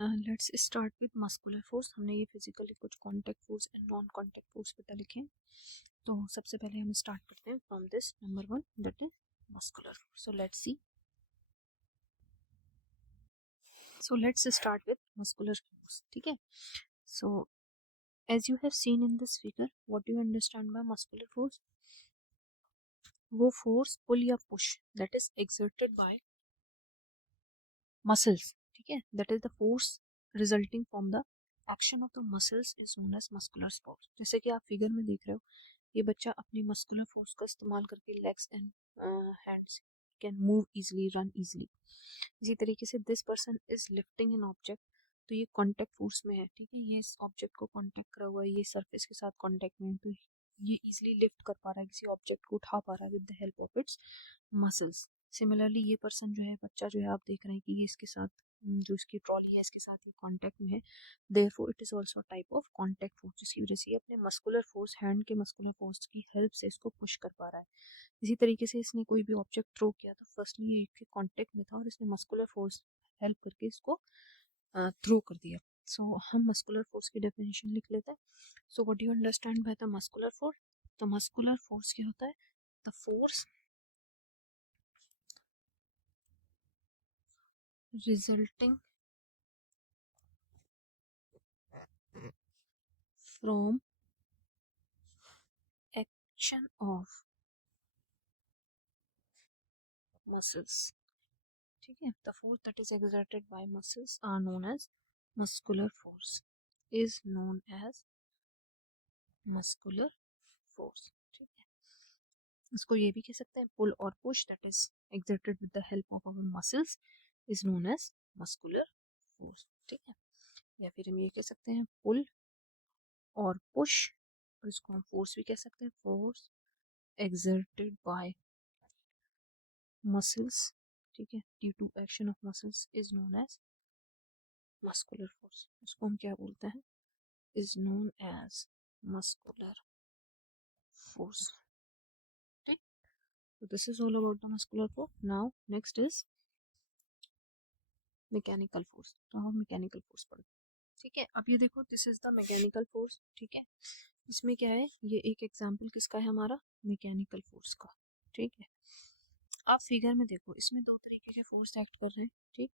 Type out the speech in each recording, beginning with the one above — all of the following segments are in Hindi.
Let's start with muscular force. हमने ये फिजिकली कुछ contact force and non contact force बता लिखे हैं। तो सबसे पहले हम स्टार्ट करते हैं from this number 1 that is muscular force. So let's start with muscular force. ठीक है। So as you have seen in this figure, what do you understand by muscular force? वो फोर्स पुल या push that is exerted by muscles. ठीक है, that is the force resulting from the action of the muscles is known as muscular force. जैसे कि आप फिगर में देख रहे हो, ये बच्चा अपनी मस्कुलर फोर्स का इस्तेमाल करके legs and hands can move easily, run easily. इसी तरीके से this person is lifting an object, तो ये कांटेक्ट फोर्स में है। ठीक है, ये इस ऑब्जेक्ट को कांटेक्ट करा हुआ है, ये सरफेस के साथ कांटेक्ट में है, तो ये इजीली लिफ्ट कर पा रहा है, किसी ऑब्जेक्ट को उठा पा रहा है with the help of its muscles. Similarly ये पर्सन जो है, बच्चा जो है, आप देख रहे हैं कि ये इसके साथ जो इसकी ट्रॉली है इसके साथ ये कांटेक्ट में है, therefore it is also type of contact force, जिसकी वजह से ये अपने मस्कुलर फोर्स, हैंड के मस्कुलर फोर्स की हेल्प से इसको पुश कर पा रहा है। इसी तरीके से इसने कोई भी ऑब्जेक्ट थ्रो किया तो फर्स्टली ये इसके कांटेक्ट में था और इसने मस्कुलर फोर्स हेल्प करके इसको थ्रो कर दिया। सो हम मस्कुलर फोर्स की डेफिनेशन लिख लेते हैं। So what you understand by the muscular force? तो मस्कुलर फोर्स क्या होता है? The force resulting from action of muscles। ठीक है, the force that is exerted by muscles are known as muscular force, is known as muscular force। ठीक है, इसको ये भी कह सकते हैं पुल और push that is exerted with the help of our muscles is known as muscular force। ठीक है, या फिर हम ये कह सकते हैं पुल और पुश, और इसको हम फोर्स भी कह सकते हैं, फोर्स exerted by muscles। ठीक है, due to action of muscles is known as muscular force. इसको हम क्या बोलते हैं? Is known as muscular force. ठीक, so this is all about the muscular force. Now next is mechanical force. तो हम मैकेनिकल फोर्स पढ़ते हैं। ठीक है, अब ये देखो, this is the mechanical force. ठीक है, इसमें क्या है, ये एक एग्जांपल किसका है? हमारा मैकेनिकल फोर्स का। ठीक है, आप फिगर में देखो, इसमें दो तरीके के फोर्स एक्ट कर रहे हैं। ठीक,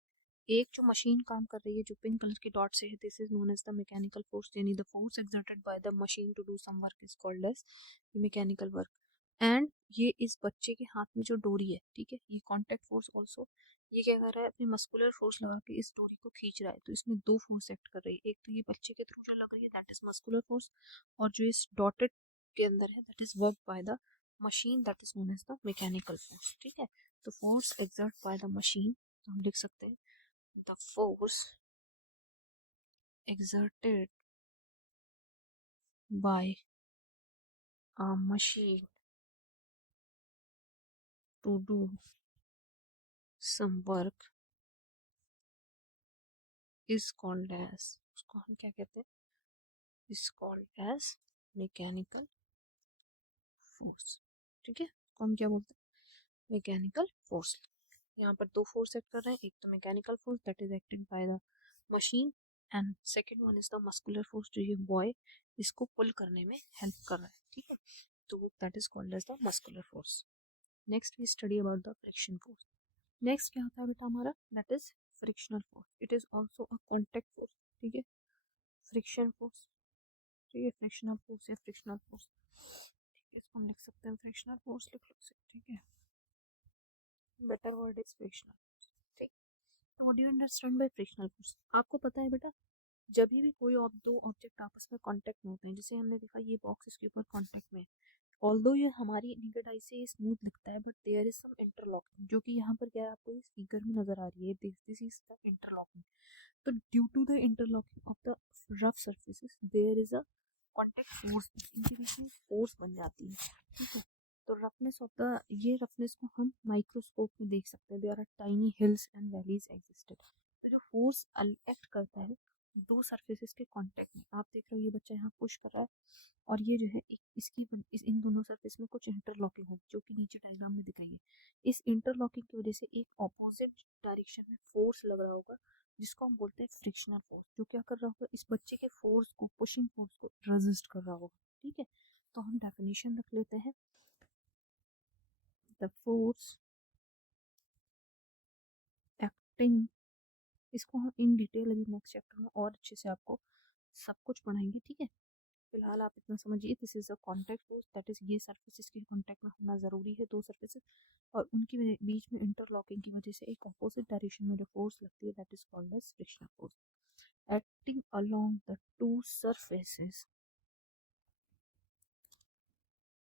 एक जो मशीन काम कर रही है, जो पिंक कलर के डॉट से है, this is known as the mechanical force, यानी the force exerted by the machine to do some work is called as mechanical work. And ये इस बच्चे के हाथ में जो डोरी है, ठीक है, ये कॉन्टेक्ट फोर्स ऑल्सो, ये क्या कर रहा है, अपनी मस्कुलर फोर्स लगा के इस डोरी को खींच रहा है। तो इसमें दो फोर्स एक्ट कर रही है, एक तो ये बच्चे के थ्रू जो लग रही है दैट इज मस्कुलर फोर्स, और जो इस डॉटेड के अंदर है that is work by the machine, that is known as the mechanical force. ठीक है, तो force exert by the machine, तो हम लिख सकते हैं the force exerted by a machine to do some work is called as, उसको हम क्या कहते हैं, is called as mechanical force। ठीक है, इसको हम क्या बोलते हैं? Mechanical force. यहाँ पर दो फोर्स एक्ट कर रहे हैं, एक तो mechanical force that is acted bye the machine, and second one is the muscular force, जो ये बॉय इसको पुल करने में हेल्प कर रहा है। ठीक है, तो that is called as the muscular force. Next we study about the friction force. नेक्स्ट क्या होता है बेटा हमारा? That is frictional force. It is also a contact force. ठीक है, फ्रिक्शन फोर्स। ठीक है, फ्रिक्शनल फोर्स या फ्रिक्शनल फोर्स, ठीक है, इसको हम लिख सकते हैं फ्रिक्शनल फोर्स लिख सकते हैं। ठीक है, बेटर वर्ड इज फ्रिक्शनल। ठीक, तो what do you understand bye frictional force? आपको पता है बेटा, जब भी कोई दो ऑब्जेक्ट आपस में कांटेक्ट में होते हैं, जैसे हमने देखा ये बॉक्स इसके ऊपर कांटेक्ट में है, ऑल्दो ये हमारी नेकेड आई से स्मूथ लगता है, but there is some interlocking, जो कि यहाँ पर क्या है आपको इस फिगर में नजर आ रही है, दिस इज द इंटरलॉकिंग। तो due to the interlocking of the rough surfaces there is a contact force, इनके बीच में फोर्स बन जाती है। ठीक है, तो रफनेस ऑफ द, ये रफनेस को हम माइक्रोस्कोप में देख सकते हैं, there are tiny hills and valleys existed. तो जो फोर्स एक्ट करता है दो सरफेसेस के कांटेक्ट में, आप देख रहे हो ये बच्चा यहाँ पुश कर रहा है, और ये जो है एक इन दोनों सरफेस में कुछ इंटरलॉकिंग होगी, जो कि नीचे डायग्राम में दिख रही है। इस इंटरलॉकिंग की वजह से एक ऑपोजिट डायरेक्शन में फोर्स लग रहा होगा, जिसको हम बोलते हैं फ्रिक्शनल फोर्स, जो क्या कर रहा होगा, इस बच्चे के फोर्स को, पुशिंग फोर्स को रेजिस्ट कर रहा होगा। ठीक है, तो हम डेफिनेशन रख लेते हैं, द फोर्स एक्टिंग, इसको हम इन डिटेल अभी नेक्स्ट चैप्टर में और अच्छे से आपको सब कुछ पढ़ाएंगे। ठीक है, फिलहाल आप इतना समझिए, this is a contact force, that is ये सरफेसेस के कॉन्टैक्ट में होना ज़रूरी है, दो सरफेसेस, और उनके बीच में इंटरलॉकिंग की वजह से एक अपोजिट डायरेक्शन में जो फोर्स लगती है, that is called as frictional force, acting along the two surfaces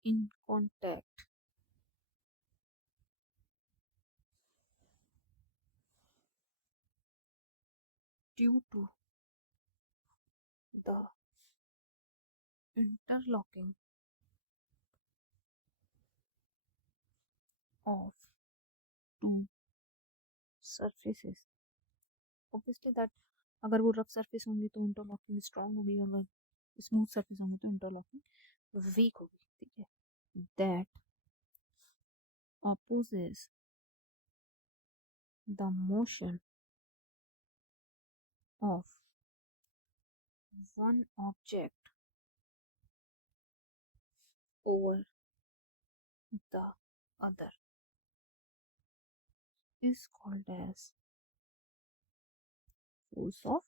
in contact due to the interlocking of two surfaces. Obviously that अगर वो रफ सरफेस होंगी तो इंटरलॉकिंग स्ट्रांग होगी, अगर स्मूथ सरफेस होंगी तो इंटरलॉकिंग वीक होगी। ठीक है, that opposes the motion of one object over the other is called as force of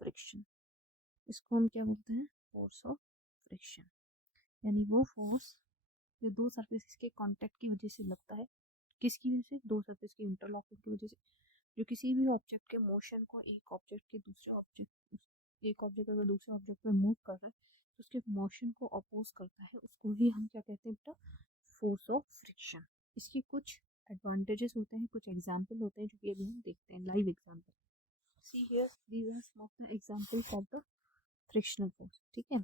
friction। इसको हम क्या बोलते हैं, फोर्स ऑफ फ्रिक्शन, यानी वो फोर्स जो दो सरफेस के कांटेक्ट की वजह से लगता है, किसकी वजह से, दो सरफेस की इंटरलॉकिंग की वजह से, जो किसी भी ऑब्जेक्ट के मोशन को एक ऑब्जेक्ट के दूसरे ऑब्जेक्ट, एक ऑब्जेक्ट अगर दूसरे ऑब्जेक्ट पे मूव कर रहा है तो उसके मोशन को अपोज करता है, उसको ही हम क्या कहते हैं बेटा, फोर्स ऑफ फ्रिक्शन। इसकी कुछ एडवांटेजेस होते हैं, कुछ एग्जाम्पल होते हैं जो कि अभी हम देखते हैं, live example. See here these are some of the examples of the frictional force. ठीक है,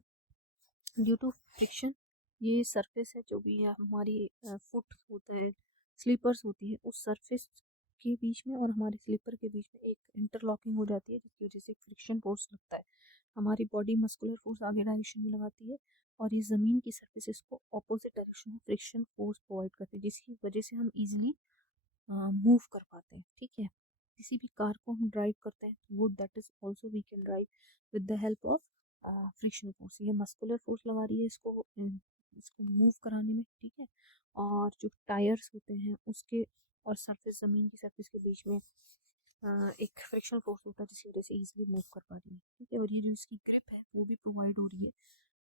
ड्यू टू फ्रिक्शन, ये सरफेस है जो भी हमारी फुट होता है, स्लीपर्स होती है, उस सरफेस के बीच में और हमारे स्लीपर के बीच में एक इंटरलॉकिंग हो जाती है, जिसकी वजह से फ्रिक्शन फोर्स लगता है। हमारी बॉडी मस्कुलर फोर्स आगे डायरेक्शन में लगाती है और ये ज़मीन की सरफेसेस को अपोजिट डायरेक्शन में फ्रिक्शन फोर्स प्रोवाइड करती है, जिसकी वजह से हम इजीली मूव कर पाते हैं। ठीक है, किसी भी कार को हम ड्राइव करते हैं वो that is also we can drive with the help of frictional force. ये मस्कुलर फोर्स लगा रही है इसको मूव कराने में। ठीक है, और जो टायर्स होते हैं उसके और सरफेस, ज़मीन की सरफेस के बीच में एक फ्रिक्शनल फोर्स होता है, जिसकी वजह से इजीली मूव कर पा रही है। ठीक है, और ये जो इसकी ग्रिप है वो भी प्रोवाइड हो रही है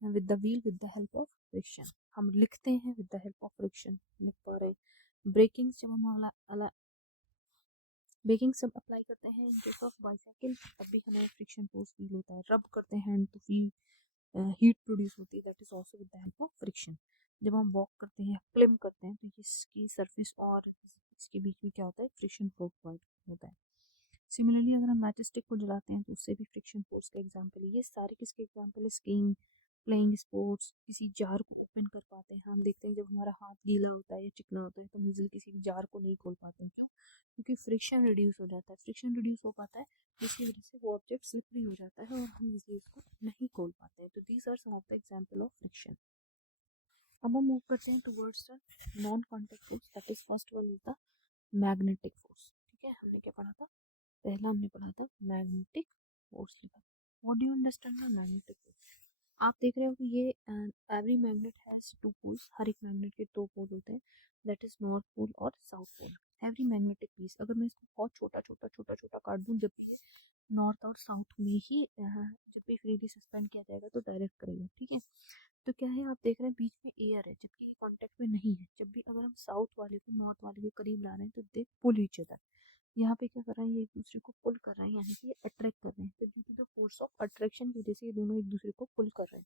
with the wheel with the help of friction. हम लिखते हैं with the help of friction, लिख पा रहे हैं। ब्रेकिंग जब हम ब्रेकिंग सब अप्लाई करते हैं इन केस ऑफ बाइसाइकिल, तब भी हमें फ्रिक्शन फोर्स फील होता है। रब करते हैं हैंड तो फील हीट प्रोड्यूस होती है, that is also with the help of friction. जब हम वॉक करते हैं, क्लिम करते हैं, तो इसकी सरफेस और इसके बीच में क्या होता है, फ्रिक्शन फोर्स प्रोवाइड होता है। सिमिलरली अगर हम मैच स्टिक को जलाते हैं तो उससे भी फ्रिक्शन फोर्स का एग्जाम्पल है। ये सारे किसके एग्जाम्पल है, स्कीइंग, प्लेइंग स्पोर्ट्स, किसी जार को ओपन कर पाते हैं। हम देखते हैं जब हमारा हाथ गीला होता है या चिकना होता है तो हम इजिली किसी भी जार को नहीं खोल पाते हैं। क्यों? क्योंकि फ्रिक्शन रिड्यूस हो जाता है, फ्रिक्शन रिड्यूस हो पाता है, जिसकी वजह से वो ऑब्जेक्ट स्लिपरी हो जाता है और हम इजिली उसको नहीं खोल पाते हैं। तो these are some of the example of friction. अब हम मूव करते हैं towards the non contact force, that is first one is the magnetic force. ठीक है, हमने क्या पढ़ा था, पहला हमने पढ़ा था मैग्नेटिक फोर्स लिखा। What do you understand the magnetic force? आप देख रहे हो कि ये every magnet has two poles, हर एक मैग्नेट के दो पोल होते हैं, दैट इज नॉर्थ पोल और south pole. Every magnetic piece, अगर मैं इसको बहुत छोटा छोटा छोटा छोटा काट दूं, जब भी ये नॉर्थ और साउथ में ही जब भी फ्रीली सस्पेंड किया जाएगा तो डायरेक्ट करेगा। ठीक है, तो क्या है, आप देख रहे हैं बीच में एयर है जबकि ये कॉन्टेक्ट में नहीं है। जब भी अगर हम साउथ वाले को नॉर्थ वाले के करीब ला रहे हैं तो दे पुल ईच अदर। यहाँ पे क्या कर रहे हैं, ये एक दूसरे को पुल कर रहे हैं, यानी कि ये अट्रैक्ट कर रहे हैं। तो due to the force of attraction की वजह से ये दोनों एक दूसरे को पुल कर रहे हैं।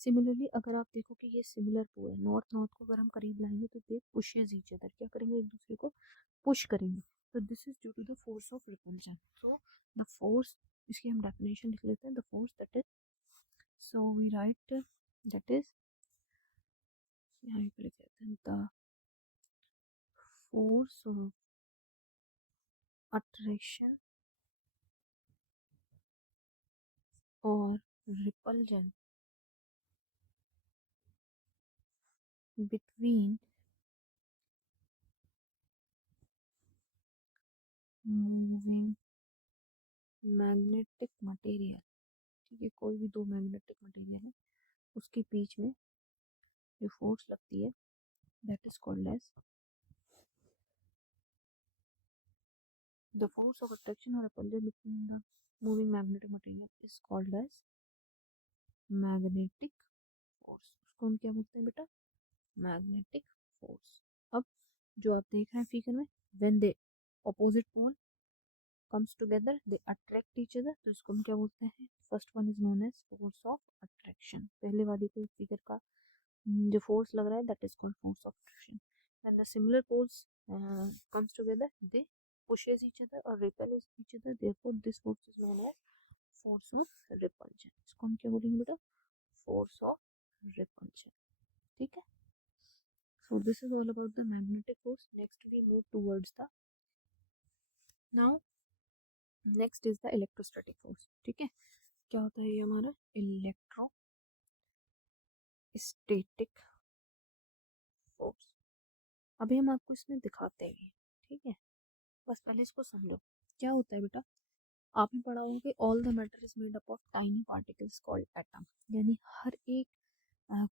सिमिलरली अगर आप देखो कि ये सिमिलर पोल है, नॉर्थ नॉर्थ को अगर हम करीब लाएंगे तो दे पुशेज ईच अदर, क्या करेंगे, एक दूसरे को पुश करेंगे। तो this is due to the force of repulsion. So the force, इसकी हम डेफिनेशन लिख लेते हैं, the force that is, so we write that is, यहाँ पे लिख लेते हैं द फोर्स ऑफ अट्रैक्शन और repulsion between moving magnetic material, ठीक है, कोई भी दो मैग्नेटिक मटेरियल है उसके बीच में जो फोर्स लगती है that is called as the force of attraction और repulsion between the moving magnetic material is called as magnetic force. उसको हम क्या बोलते हैं बेटा? Magnetic force. अब जो आप देख रहे हैं फिगर में, when they opposite pole comes together they attract each other, तो इसको हम क्या बोलते हैं? First one is known as force of attraction. पहले वाली कोई फिगर का जो फोर्स लग रहा है that is called force of attraction. When the similar poles comes together they pushes each other or repels each other, therefore this force is known as force of repulsion। इसको हम क्या बोलेंगे बेटा? Force of repulsion। ठीक है, so this is all about the magnetic force। next we move towards the now next is the electrostatic force. ठीक है, क्या होता है ये हमारा? Electrostatic force. अभी हम आपको इसमें दिखाते हैं, ठीक है, बस पहले इसको समझो क्या होता है बेटा। आपने पढ़ा होगा कि all the matter is made up of tiny particles called atom, यानी हर एक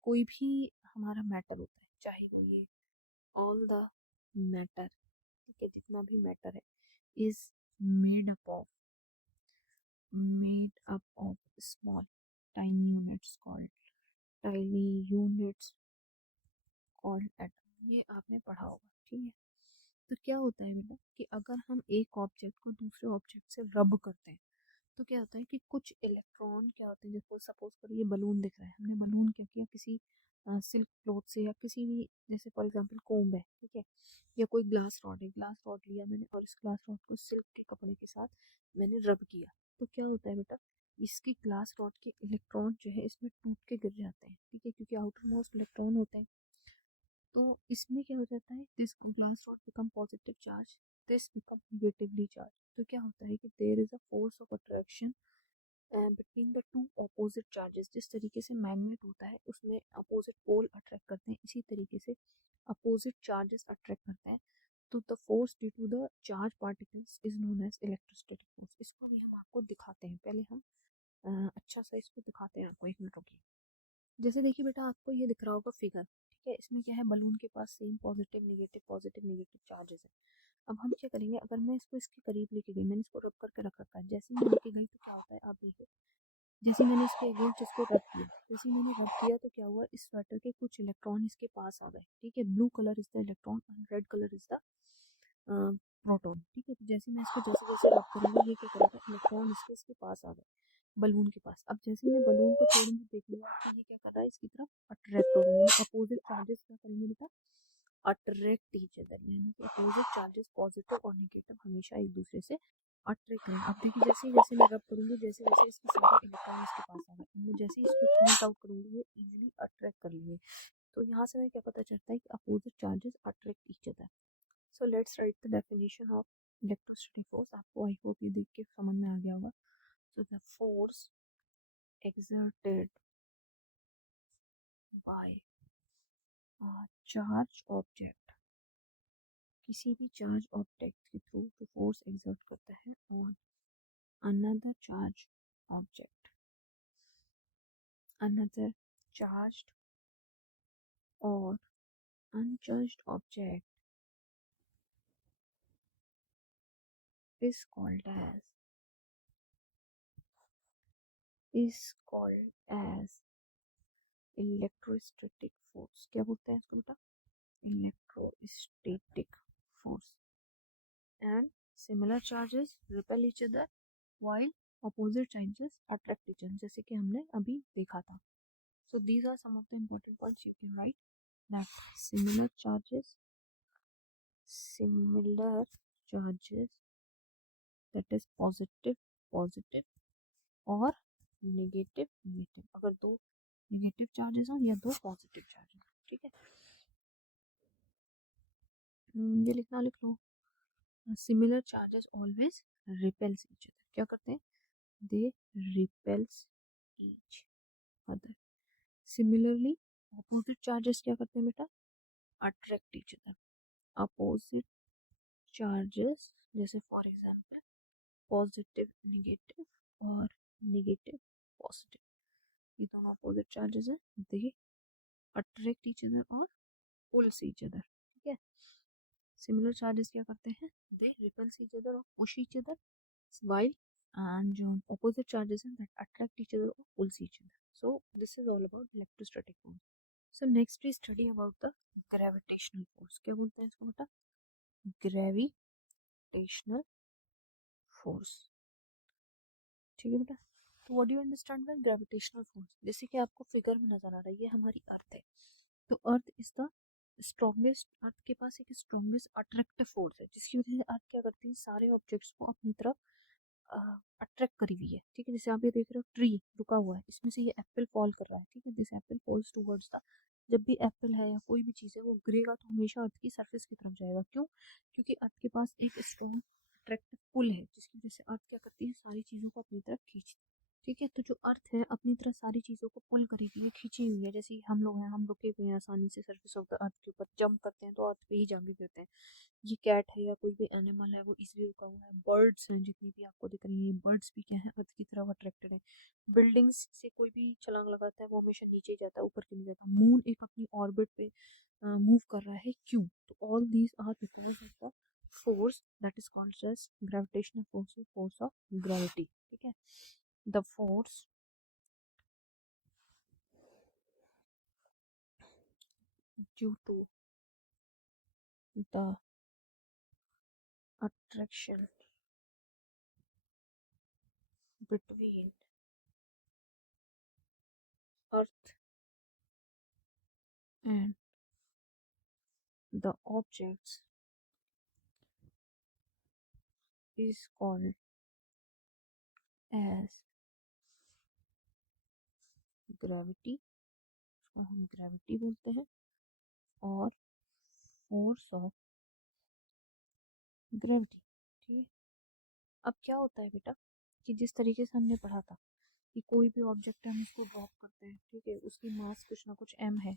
कोई भी हमारा मैटर होता है, चाहे वो ये ऑल द मैटर, ठीक है, जितना भी मैटर है is made up of small tiny units called atom। ये आपने पढ़ा होगा, ठीक है। तो क्या होता है बेटा कि अगर हम एक ऑब्जेक्ट को दूसरे ऑब्जेक्ट से रब करते हैं तो क्या होता है कि कुछ इलेक्ट्रॉन क्या होते हैं, जैसे सपोज करिए बलून दिख रहा है, हमने बलून क्या किया, किसी सिल्क क्लॉथ से या किसी भी, जैसे फॉर एग्जांपल कोम्ब है, ठीक है, या कोई ग्लास रॉड है, ग्लास रॉड लिया मैंने और इस ग्लास रॉड को सिल्क के कपड़े के साथ मैंने रब किया, तो क्या होता है बेटा, इसकी ग्लास रॉड के इलेक्ट्रॉन जो है इसमें टूट के गिर जाते हैं, ठीक है, क्योंकि आउटर मोस्ट इलेक्ट्रॉन होते हैं। तो इसमें क्या हो जाता है, this glass rod become positive charge, this become negatively charge. तो क्या होता है कि there is a force of attraction between the two opposite charges. जिस तरीके से मैग्नेट होता है उसमें अपोजिट पोल अट्रैक्ट करते हैं, इसी तरीके से अपोजिट चार्जेस अट्रैक्ट करते हैं, तो the force due to the charge particles is known as electrostatic force. इसको भी हम आपको दिखाते हैं, पहले हम अच्छा सा इसको दिखाते हैं आपको, एक मिनट रुकिए। जैसे देखिए बेटा, आपको ये दिख रहा होगा फिगर, ठीक है, इसमें क्या है, बलून के पास सेम पॉजिटिव नेगेटिव चार्जेस है। अब हम क्या करेंगे, अगर मैं इसको इसके करीब लेके गई, मैंने इसको रब करके रख रखा है, जैसे मैं लेके गई तो क्या होता है आप देखिए, जैसे मैंने इसके अगेंस्ट इसको रब किया, जैसे मैंने रब किया तो क्या हुआ, इस स्वेटर के कुछ इलेक्ट्रॉन इसके पास आ गए, ठीक है, blue colour is the electron and red colour is the proton, ठीक है। तो जैसे मैं इसको जैसे जैसे रब करूंगी ये क्या करेगा, इलेक्ट्रॉन इसके इसके पास आ गए बलून के पास। अब जैसे मैं बलून को छोड़ूंगी, देख लिया कि ये क्या कर रहा है, इसकी तरफ अट्रैक्ट हो रहा है, यानी अपोजिट चार्जेस क्या करेंगे बेटा, अट्रैक्ट ईच अदर, यानी कि अपोजिट चार्जेस पॉजिटिव और नेगेटिव हमेशा एक दूसरे से अट्रैक्ट करें। अब देखिए जैसे जैसे मैं रब करूंगी, जैसे जैसे इसके सारे इलेक्ट्रॉन इसके पास आ गए, मैं जैसे इसको पॉइंट आउट करूंगी ये इजीली अट्रैक्ट कर लेंगे। तो यहाँ से हमें क्या पता चलता है कि opposite charges attract each other. So let's write the definition of electrostatic force. आपको आई होप ये देख के समझ में आ गया होगा। सो the force exerted by a charged object, किसी भी चार्ज ऑब्जेक्ट के थ्रू जो फोर्स एक्सर्ट करता है on another charged object, another charged or uncharged object is called as electrostatic force. क्या बोलते हैं इसको बेटा? Electrostatic force. And similar charges repel each other while opposite charges attract each other, जैसे कि हमने अभी देखा था। So these are some of the important points you can write, that similar charges that is positive और नेगेटिव। अगर दो नेगेटिव चार्जेस हो या दो पॉजिटिव चार्जेस, ठीक है, ये लिख लो। Similar charges always repels each other, क्या करते हैं, they repels each other. Similarly opposite charges क्या करते हैं बेटा, attract each other. Opposite charges, जैसे फॉर एग्जांपल पॉजिटिव नेगेटिव और नेगेटिव पॉजिटिव, ये दोनों अपोजिट चार्जेस हैं, दे अट्रैक्ट ईच अदर और पुल्स ईच अदर, ठीक है। सिमिलर चार्जेस क्या करते हैं, दे रिपल्स ईच अदर और push each other, while and जो opposite charges हैं that attract each other or pulls each other. So this is all about electrostatic force. So next we study about the gravitational force. क्या बोलते हैं इसको बेटा, gravitational force, ठीक है बेटा। तो what do you understand by gravitational force, जैसे कि आपको फिगर में नजर आ रहा है, ये हमारी अर्थ है, तो अर्थ इज द स्ट्रॉन्गेस्ट, अर्थ के पास एक स्ट्रॉन्गेस्ट अट्रैक्टिव फोर्स है, जिसकी वजह से अर्थ क्या करती है, सारे ऑब्जेक्ट्स को अपनी तरफ अट्रैक्ट करी हुई है, ठीक है। जैसे आप ये देख रहे हो ट्री रुका हुआ है, इसमें से ये एप्पल फॉल कर रहा है, ठीक है, this apple falls towards the, जब भी एप्पल है या कोई भी चीज़ है वो गिरेगा तो हमेशा अर्थ की सरफेस की तरफ जाएगा, क्यों, क्योंकि अर्थ के पास एक स्ट्रॉन्ग अट्रैक्टिव पुल है, जिसकी वजह से अर्थ क्या करती है, सारी चीज़ों को अपनी तरफ खींचती है, ठीक है। तो जो अर्थ है अपनी तरफ सारी चीज़ों को पुल करी हुई है, खींची हुई है, जैसे हम लोग हैं, हम रुके हुए हैं आसानी से सरफेस ऑफ द अर्थ के ऊपर, जंप करते हैं तो अर्थ पे ही जाके गिरते हैं, ये कैट है या कोई भी एनिमल है वो इजीली रुका हुआ है, बर्ड्स हैं जितनी भी आपको दिख रही है, बर्ड्स भी क्या है, अर्थ की तरफ अट्रैक्टेड है, बिल्डिंग्स से कोई भी छलांग लगाता है वो हमेशा नीचे ही जाता है, ऊपर क्यों नहीं जाता, मून एक अपनी ऑर्बिट पे मूव कर रहा है, क्यों, तो all these are because of the force that is called as gravitational force, force of gravity, ठीक है। The force due to the attraction between earth and the objects is called as gravity, इसको हम ग्रेविटी बोलते हैं, और फोर्स ऑफ ग्रेविटी, ठीक है। अब क्या होता है बेटा, कि जिस तरीके से हमने पढ़ा था कि कोई भी ऑब्जेक्ट है हम उसको ड्रॉप करते हैं, ठीक है, उसकी मास कुछ ना कुछ m है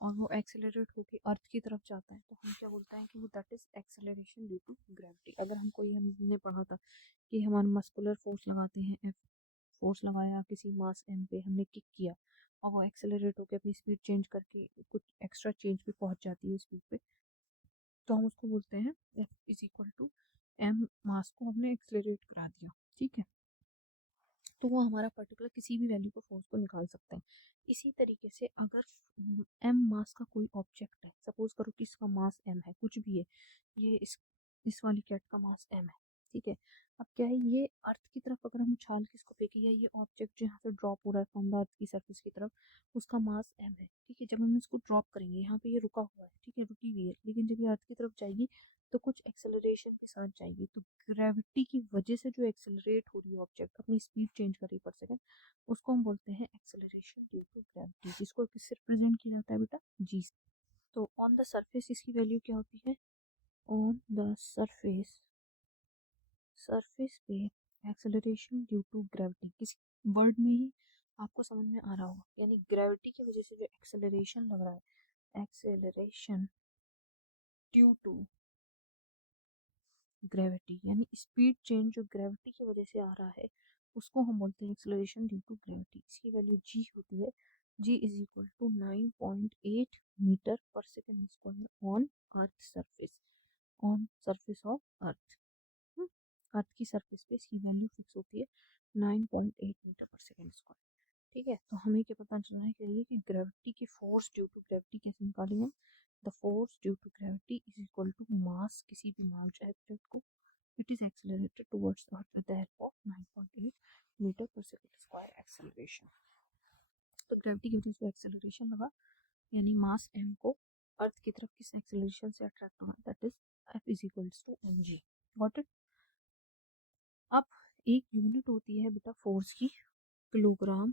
और वो एक्सेलरेट होकर अर्थ की तरफ जाता है, तो हम क्या बोलते हैं कि वो that is acceleration due to gravity. अगर हम कोई, हमने पढ़ा था कि हमारा मस्कुलर फोर्स लगाते हैं, एफ फोर्स लगाया किसी मास m पे, हमने किक किया और वो एक्सेलरेट होकर अपनी स्पीड चेंज करके कुछ एक्स्ट्रा चेंज पे पहुंच जाती है स्पीड पे, तो हम उसको बोलते हैं F is equal to m, mass को हमने एक्सेलरेट करा दिया, ठीक है, तो वो हमारा पर्टिकुलर किसी भी वैल्यू को फोर्स को निकाल सकता है। इसी तरीके से अगर m मास का कोई ऑब्जेक्ट है, सपोज करो कि इसका मास m है, कुछ भी है, ये इस वाली कैट का मास m है, ठीक है। अब क्या है, ये अर्थ की तरफ अगर हम उछाल के इसको फेंके, या ये ऑब्जेक्ट जो यहाँ से ड्रॉप हो रहा है फ्रॉम द अर्थ की सरफेस की तरफ, उसका मास m है, ठीक है। जब हम इसको ड्रॉप करेंगे, यहाँ पे ये रुका हुआ है, ठीक है, रुकी हुई है, लेकिन जब ये अर्थ की तरफ जाएगी तो कुछ एक्सेलरेशन के साथ जाएगी, तो ग्रेविटी की वजह से जो एक्सेलरेट हो रही है ऑब्जेक्ट, अपनी स्पीड चेंज कर रही है पर सेकंड, उसको हम बोलते हैं एक्सेलरेशन ड्यू टू ग्रेविटी, जिसको किससे रिप्रेजेंट किया जाता है बेटा, जी। तो ऑन द सरफेस इसकी वैल्यू क्या होती है, ऑन द सरफेस, सरफेस पे एक्सेलरेशन ड्यू टू ग्रेविटी, किसी वर्ड में ही आपको समझ में आ रहा होगा, यानी ग्रेविटी की वजह से जो एक्सेलरेशन लग रहा है, एक्सेलरेशन ड्यू टू ग्रेविटी, यानी स्पीड चेंज जो ग्रेविटी की वजह से आ रहा है, उसको हम बोलते हैं एक्सेलरेशन ड्यू टू ग्रेविटी। इसकी वैल्यू जी होती है, g is equal to 9.8 metre per second square on earth surface, on surface of earth, earth की सरफेस पे इसकी वैल्यू फिक्स होती है 9.8 मीटर पर सेकेंड स्क्वायर, ठीक है। तो हमें क्या पता चलना है कि ग्रेविटी की फोर्स ड्यू टू ग्रेविटी कैसे निकालेंगे, the force due to gravity is equal to mass, किसी भी मास ऑब्जेक्ट को, it is accelerated towards earth with the help of 9.8 metre per second square acceleration. तो ग्रेविटी की वजह से एक्सेलरेशन लगा, यानी मास m को अर्थ की तरफ किस एक्सेलरेशन से अट्रैक्ट होना, that is F is equals to mg, got it. अब एक यूनिट होती है बेटा फोर्स की, किलोग्राम,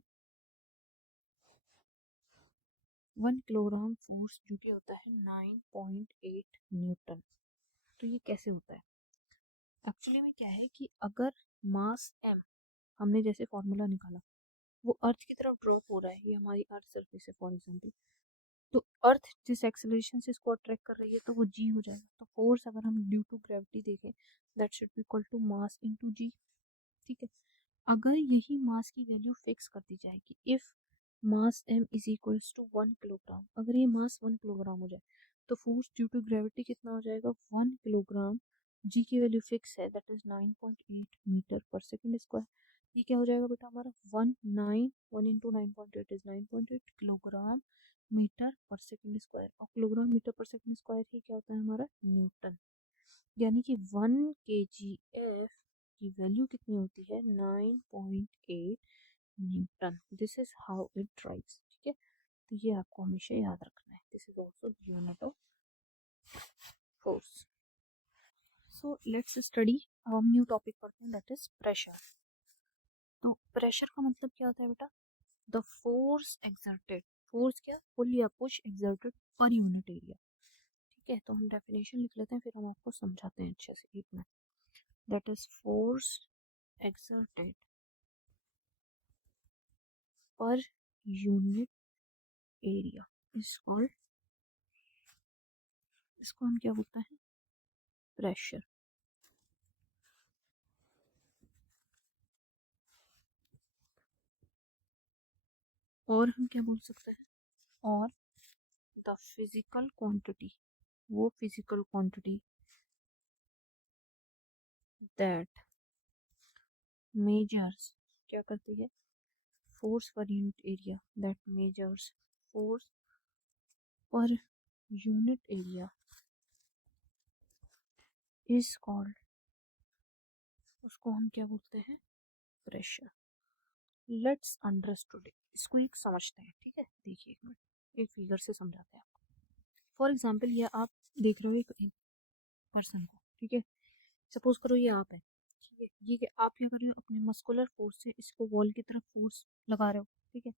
1 किलोग्राम फोर्स जो कि होता है 9.8 न्यूटन। तो ये कैसे होता है, एक्चुअली में क्या है कि अगर मास m, हमने जैसे फॉर्मूला निकाला, वो अर्थ की तरफ ड्रॉप हो रहा है, ये हमारी अर्थ सरफेस है फॉर एग्जांपल, तो अर्थ जिस एक्सेलरेशन से इसको अट्रैक्ट कर रही है तो वो जी हो जाएगा। तो फोर्स अगर हम ड्यू टू ग्रेविटी देखें, that should be equal to mass into g, ठीक है। अगर यही मास की वैल्यू फिक्स कर दी जाए कि if mass m is equals to 1 kilogram, अगर ये मास 1 किलोग्राम हो जाए तो फोर्स ड्यू टू ग्रेविटी कितना हो जाएगा 1 किलोग्राम। जी की वैल्यू फिक्स है, that is 9.8 metre per second square. ये क्या हो जाएगा बेटा हमारा 1 into 9.8 is 9.8 kilogram metre per second square, और kilogram metre per second square ही क्या होता है हमारा न्यूटन। यानी कि 1 kgf की वैल्यू कितनी होती है 9.8 Newton. This is how it rights, ठीक है। तो ये आपको हमेशा याद रखना है, this is also the unit of force. So let's study हम न्यू टॉपिक पढ़ते हैं, दैट इज प्रेशर। तो प्रेशर का मतलब क्या होता है बेटा, द फोर्स एक्सर्टेड, फोर्स क्या पुल या push exerted per unit area, ठीक है। तो हम डेफिनेशन लिख लेते हैं, फिर हम आपको समझाते हैं अच्छे से एक में। That is force exerted per unit area is called, इसको हम क्या बोलते हैं प्रेशर। और हम क्या बोल सकते हैं, और द फिजिकल क्वांटिटी, वो फिजिकल क्वांटिटी दैट मेजर्स, क्या करती है force per unit area, that measures force per unit area is called, उसको हम क्या बोलते हैं प्रेशर। लेट्स अंडरस्टूड, इसको एक समझते हैं, ठीक है। देखिए एक मिनट, एक फिगर से समझाते हैं आपको। फॉर एग्जाम्पल ये आप देख रहे हो एक पर्सन को, ठीक है। सपोज करो ये आप है, ठीक है। ये आप क्या कर रहे हो, अपने मस्कुलर फोर्स से इसको वॉल की तरफ फोर्स लगा रहे हो, ठीक है।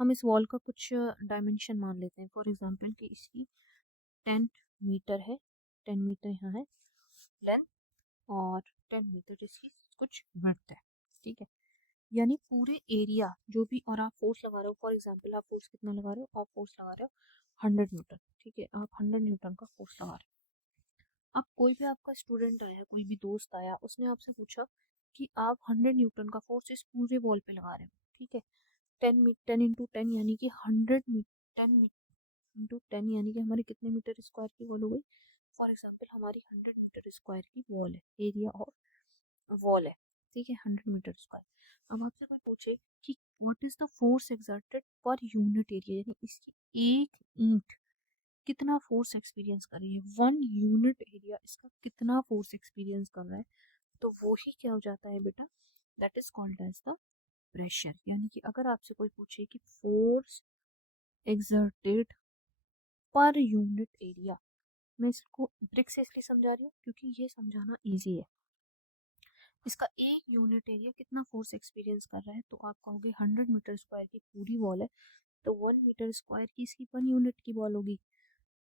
हम इस वॉल का कुछ डायमेंशन मान लेते हैं, फॉर एग्जाम्पल कि इसकी 10 मीटर है, 10 मीटर यहाँ है लेंथ, और 10 मीटर इसकी कुछ विड्थ है, ठीक है। यानी पूरे एरिया जो भी, और आप फोर्स लगा रहे हो, फॉर एग्जाम्पल आप फोर्स कितना लगा रहे हो, आप फोर्स लगा रहे हो 100 न्यूटन, ठीक है। आप 100 न्यूटन का फोर्स लगा रहे हो। अब कोई भी आपका स्टूडेंट आया, कोई भी दोस्त आया, उसने आपसे पूछा कि आप 100 न्यूटन का फोर्स इस पूरे वॉल पे लगा रहे हो, ठीक है। 10 इंटू 10 यानी कि 10 इंटू 10 यानी कि हमारी कितने मीटर स्क्वायर की वॉल हो गई, फॉर एग्जाम्पल हमारी 100 मीटर स्क्वायर की वॉल है, एरिया ऑफ वॉल है, ठीक है, 100 मीटर स्क्वायर। अब आपसे कोई पूछे कि what is the force exerted per unit area, यानी इसकी एक ईंट कितना फोर्स एक्सपीरियंस कर रही है, 1 यूनिट एरिया इसका कितना फोर्स एक्सपीरियंस कर रहा है, तो वो ही क्या हो जाता है बेटा, that is called as the pressure. यानी कि अगर आपसे कोई पूछे कि force exerted per unit area, मैं इसको ब्रिक से इसलिए समझा रही हूँ क्योंकि ये समझाना इजी है। इसका एक यूनिट एरिया कितना फोर्स एक्सपीरियंस कर रहा है, तो आप कहोगे 100 मीटर स्क्वायर की पूरी वॉल है, तो 1 मीटर स्क्वायर की इसकी 1 यूनिट की वॉल होगी,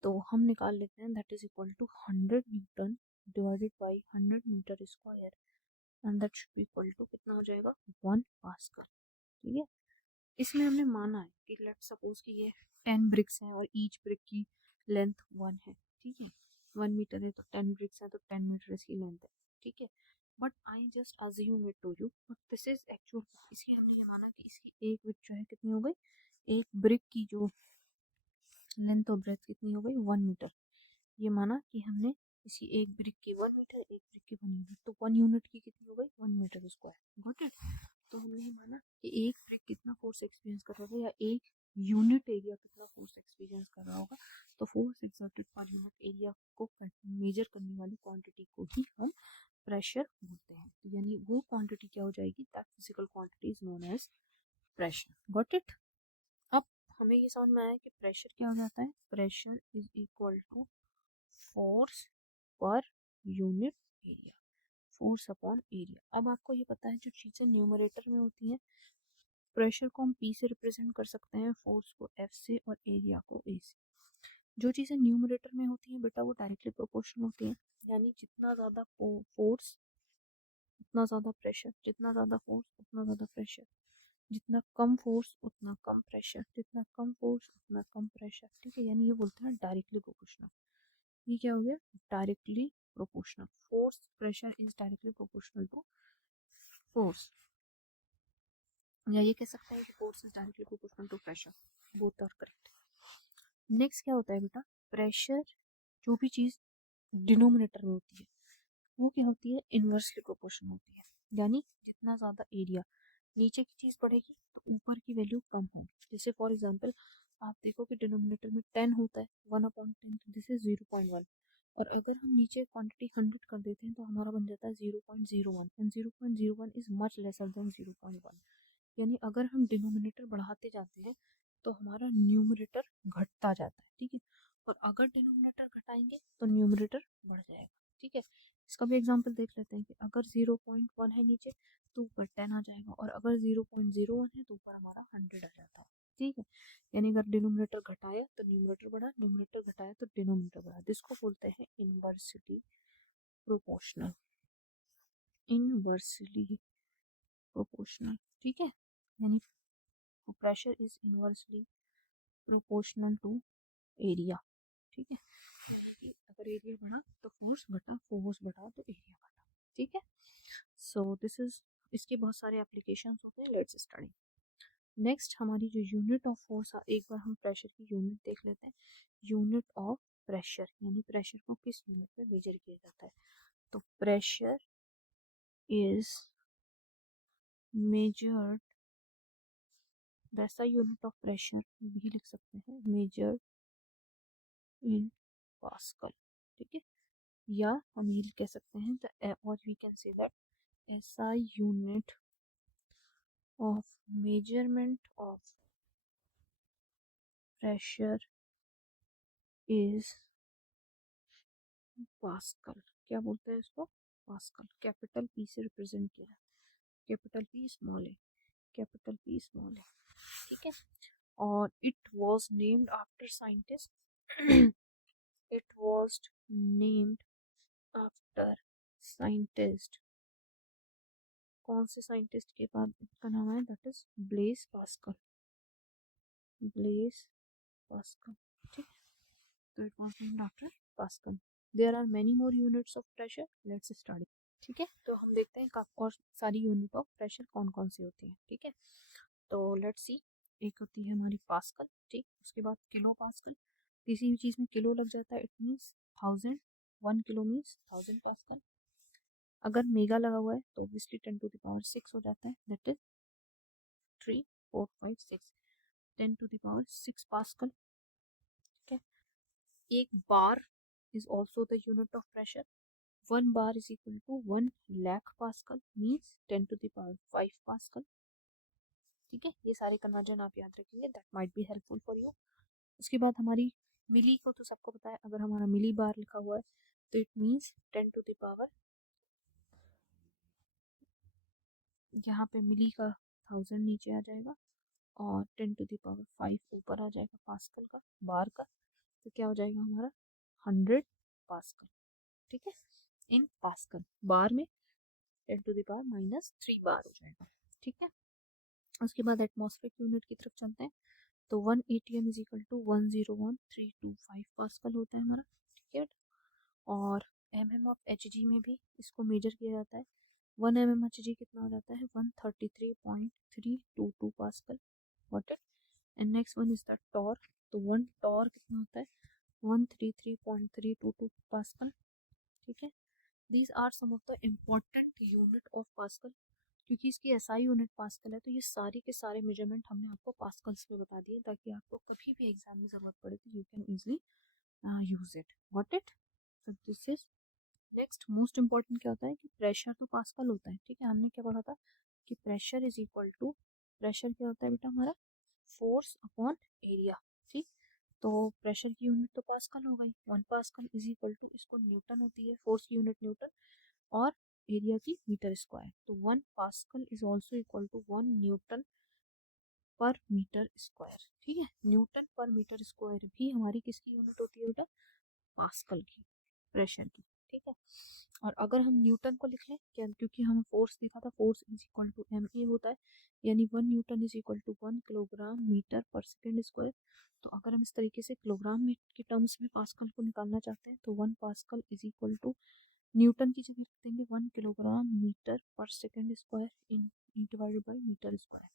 तो हम निकाल लेते हैं that is equal to 100 newton divided by 100 metre square, and that should be equal to कितना हो जाएगा 1 पास्कल, ठीक है। इसमें हमने माना है कि लेट्स सपोज कि ये 10 ब्रिक्स हैं और ईच ब्रिक की लेंथ 1 है, ठीक है। 1 मीटर है तो 10 ब्रिक्स हैं तो 10 मीटर इसकी लेंथ है, ठीक है। But I just assume it to you, but this is actual, इसलिए हमने ये माना कि इसकी एक ब्रिक जो है कितनी हो गई, एक ब्रिक की जो लेंथ और ब्रेथ कितनी हो गई 1 मीटर। ये माना कि हमने इसी एक ब्रिक की 1 मीटर, एक ब्रिक की 1 यूनिट, तो 1 यूनिट की कितनी हो गई 1 मीटर स्क्वायर, गॉट इट। तो हमने ये माना कि एक ब्रिक कितना फोर्स एक्सपीरियंस कर रहा होगा, या एक यूनिट एरिया कितना फोर्स एक्सपीरियंस कर रहा होगा, तो force exerted per unit area को मेजर करने वाली क्वांटिटी को ही हम प्रेशर बोलते हैं। तो यानी वो क्वांटिटी क्या हो जाएगी, that physical quantity is known as pressure, got it. अब हमें ये समझ में आया कि प्रेशर क्या हो जाता है, pressure is equal to force per unit area, force upon area. अब आपको ये पता है जो चीज़ें न्यूमरेटर में होती हैं, प्रेशर को हम P से रिप्रेजेंट कर सकते हैं, फोर्स को F से, और एरिया को A से। जो चीज़ें न्यूमरेटर में होती हैं बेटा वो डायरेक्टली प्रोपोर्शनल होती हैं, यानी जितना ज़्यादा फोर्स उतना ज़्यादा प्रेशर, जितना ज़्यादा फोर्स उतना ज़्यादा प्रेशर, जितना कम फोर्स उतना कम प्रेशर, जितना कम फोर्स उतना कम प्रेशर, ठीक है। यानी ये बोलते हैं डायरेक्टली प्रोपोर्शनल। ये क्या हो गया, directly proportional, force pressure is directly proportional to force, या ये कह सकते हैं कि force is directly proportional to pressure, both are correct. Next क्या होता है बेटा, प्रेशर जो भी चीज़ डिनोमिनेटर में होती है वो क्या होती है, इन्वर्सली प्रोपोर्शनल होती है, यानी जितना ज़्यादा एरिया नीचे की चीज़ बढ़ेगी तो ऊपर की वैल्यू कम होगी। जैसे फॉर एग्जांपल आप देखो कि डिनोमिनेटर में 10 होता है, 1/10, तो दिस इज 0.1, और अगर हम नीचे क्वांटिटी 100 कर देते हैं तो हमारा बन जाता है 0.01, and 0.01 is much lesser than 0.1। यानी अगर हम डिनोमिनेटर बढ़ाते जाते हैं तो हमारा न्यूमरेटर घटता जाता है, ठीक है, और अगर डिनोमिनेटर घटाएंगे तो न्यूमरेटर बढ़ जाएगा, ठीक है। इसका भी एग्जांपल देख लेते हैं कि अगर 0.1 है नीचे तो ऊपर 10 आ जाएगा, और अगर 0.01 है तो ऊपर हमारा 100 आ जाता है, ठीक है। यानी अगर डिनोमिनेटर घटाया तो न्यूमरेटर बढ़ा, न्यूमरेटर घटाया तो डिनोमिनेटर बढ़ा, जिसको बोलते हैं इनवर्सली प्रोपोर्शनल, इनवर्सली प्रोपोर्शनल, ठीक है। यानी pressure is inversely proportional to area, ठीक है। यानी कि अगर एरिया बढ़ा तो फोर्स घटा, फोर्स बढ़ा तो एरिया घटा, ठीक है। सो दिस इज, इसके बहुत सारे एप्लीकेशंस होते हैं, लेट्स स्टडी। नेक्स्ट हमारी जो यूनिट ऑफ फोर्स, एक बार हम प्रेशर की यूनिट देख लेते हैं। यूनिट ऑफ प्रेशर, यानी प्रेशर को किस यूनिट में मेजर किया जाता है, तो प्रेशर इज मेजर्ड, वैसा यूनिट ऑफ प्रेशर भी लिख सकते हैं, मेजर इन पास्कल, ठीक है, या हम ये कह सकते हैं द, और we can say that SI unit of measurement of pressure is pascal. क्या बोलते हैं इसको, पास्कल, कैपिटल पी से रिप्रेजेंट किया है, capital P small A, capital P small A, ठीक है। और it was named after scientist, it was named after scientist, कौन से साइंटिस्ट के बाद इसका नाम है, that is Blaise Pascal, Blaise Pascal, ठीक। तो it was named after Pascal. There are many more units of pressure, let's study, ठीक है। तो हम देखते हैं और सारी यूनिट ऑफ प्रेशर कौन कौन सी होती हैं, ठीक है। तो लेट्स सी, एक होती है हमारी पास्कल, ठीक, उसके बाद किलो पास्कल, किसी भी चीज़ में किलो लग जाता है it means 1000, 1 kilo means 1000 pascal. अगर मेगा लगा हुआ है तो ऑब्वियसली 10⁶ हो जाता है, दैट इज 3 4 5 6, 10⁶ पास्कल, ठीक है। एक बार is also the unit of pressure. 1 bar is equal to 1 lakh Pascal, means 10⁵ Pascal, ठीक है। ये सारे कन्वर्जन आप याद रखेंगे, that might be helpful for you. उसके बाद हमारी मिली को तो सबको पता है, अगर हमारा मिली बार लिखा हुआ है तो इट मीन्स 10⁻, यहाँ पे मिली का 1000 नीचे आ जाएगा और 10⁵ ऊपर आ जाएगा पास्कल का, बार का, तो क्या हो जाएगा हमारा 100 पास्कल, ठीक है। इन पास्कल, बार में 10⁻³ बार हो जाएगा, ठीक है। उसके बाद एटमॉस्फेरिक यूनिट की तरफ चलते हैं, तो 1 atm is equal to 101,325 pascal होता है हमारा, ठीक है। और mm ऑफ Hg में भी इसको मेजर किया जाता है, 1 mm Hg कितना हो जाता है, 133.322 pascal, got it. And next one is the torque, तो 1 टॉर्क कितना होता है, 133.322 पास्कल, ठीक है। These are some of the important unit of pascal, क्योंकि इसकी एसआई यूनिट पास्कल है तो ये सारे के सारे मेजरमेंट हमने आपको पास्कल्स में बता दिए, ताकि आपको कभी भी एग्जाम में ज़रूरत पड़े तो you can easily use it, got it. So this is next most important क्या होता है कि प्रेशर तो पास्कल होता है, ठीक है। हमने क्या पढ़ा था कि pressure is equal to, pressure क्या होता है बेटा हमारा, फोर्स अपॉन एरिया, ठीक। तो प्रेशर की यूनिट तो पास्कल हो गई, 1 पास्कल इज इक्वल टू, इसको न्यूटन होती है, फोर्स की यूनिट न्यूटन, और एरिया की मीटर स्क्वायर, तो 1 pascal is also equal to 1 newton per metre square, ठीक है। न्यूटन पर मीटर स्क्वायर भी हमारी किसकी यूनिट होती है बेटा, पास्कल की, प्रेशर की, ठीक है। और अगर हम न्यूटन को लिख लें क्या, क्योंकि हमें फोर्स दिखा था, force is equal to ma होता है, यानी 1 newton is equal to 1 kilogram metre per second square. तो अगर हम इस तरीके से किलोग्राम में के टर्म्स में पास्कल को निकालना चाहते हैं तो 1 pascal is equal to newton की जगह रख देंगे 1 kilogram metre per second square इन डिवाइडेड बाई मीटर स्क्वायर।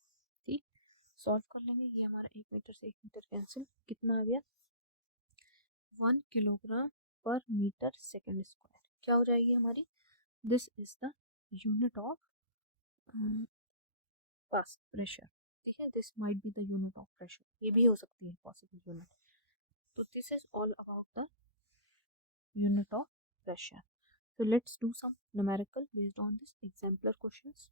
ठीक, सॉल्व कर लेंगे। ये हमारा 1 मीटर से 1 मीटर कैंसिल, कितना आ गया 1 किलोग्राम पर मीटर सेकेंड स्क्वायर। क्या हो जाएगी हमारी, this is the unit of pressure. ठीक है, this might be the unit of pressure, ये भी हो सकती है पॉसिबल यूनिट। तो this is all about the unit of pressure. So let's do some numerical based on this exemplar questions.